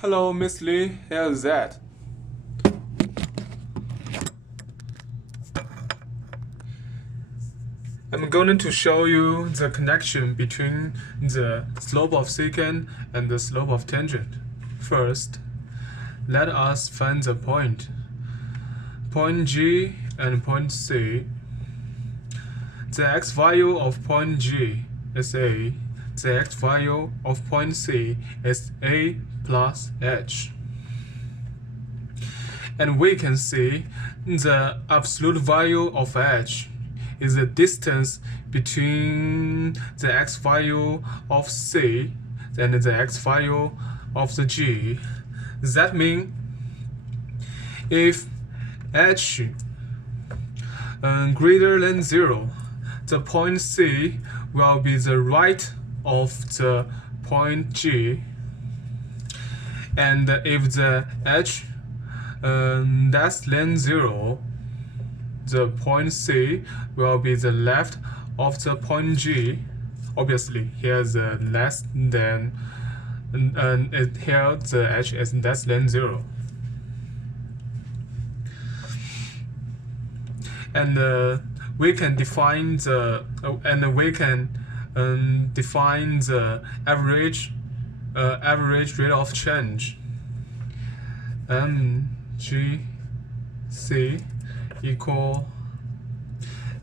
Hello, Miss Lee. Here's that. I'm going to show you the connection between the slope of secant and the slope of tangent. First, let us find the point G and point C. The x value of point G is A. The x value of point C is A plus h. And we can see the absolute value of h is the distance between the x value of C and the x value of the G. That means if h greater than 0, the point C will be the right of the point G, and if the h less than 0, the point C will be the left of the point G. Obviously, here the less than, here the h is less than 0. And we can define the define the average rate of change. G C equal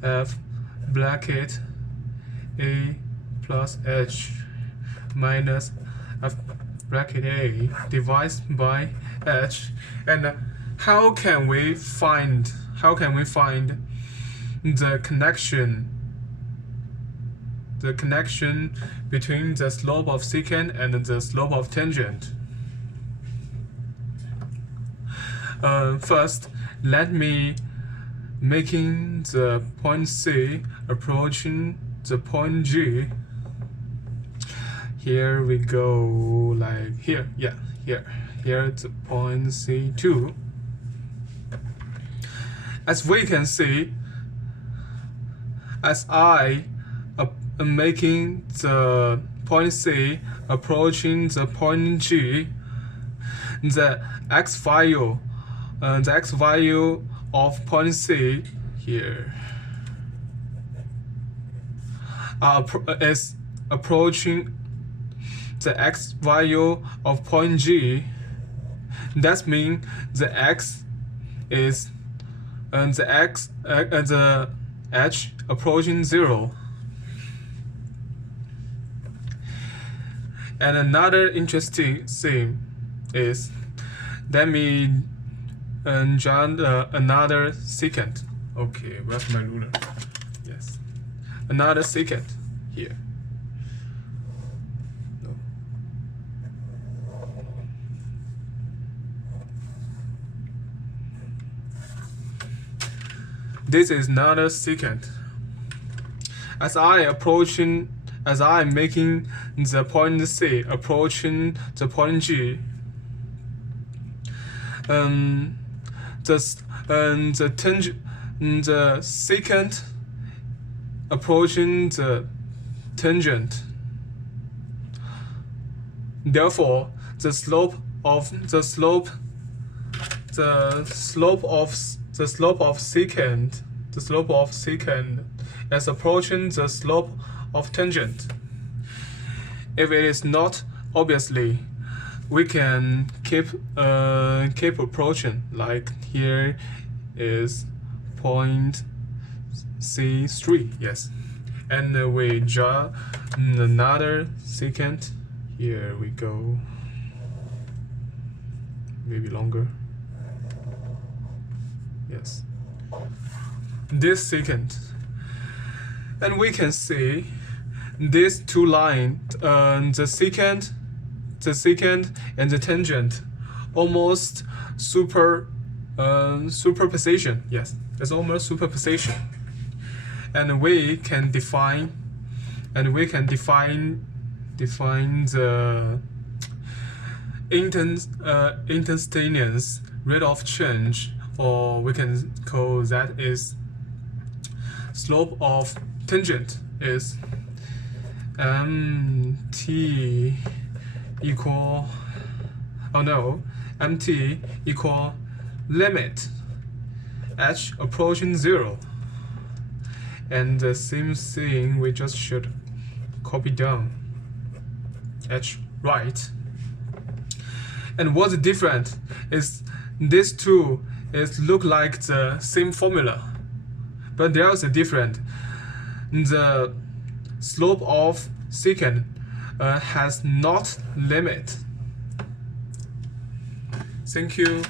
F bracket A plus H minus F bracket A divided by H. And how can we find the connection between the slope of secant and the slope of tangent? First, let me making the point C approaching the point G. Here we go, like here, yeah, here the point C2. As we can see, as I am making the point C approaching the point G, the x value of point C here is approaching the x value of point G. That means the x is the h approaching 0. And another interesting thing is, let me draw another secant. Okay, where's my ruler? Yes, another secant here. No. This is another secant. As I'm making the point C approaching the point G, the secant approaching the tangent. Therefore, the slope of secant is approaching the slope of tangent. If it is not, obviously, we can keep approaching. Like here is point C3, yes, and we draw another secant. Here we go, maybe longer. Yes, this secant, and we can see these two lines, the secant and the tangent, almost superposition. Yes, it's almost superposition, and we can define the instantaneous rate of change, or we can call that is slope of tangent is t equal oh no, mt equal limit h approaching 0. And the same thing we just should copy down, h right. And what's different is these two look like the same formula, but there's a difference. The slope of secant has not limit. Thank you.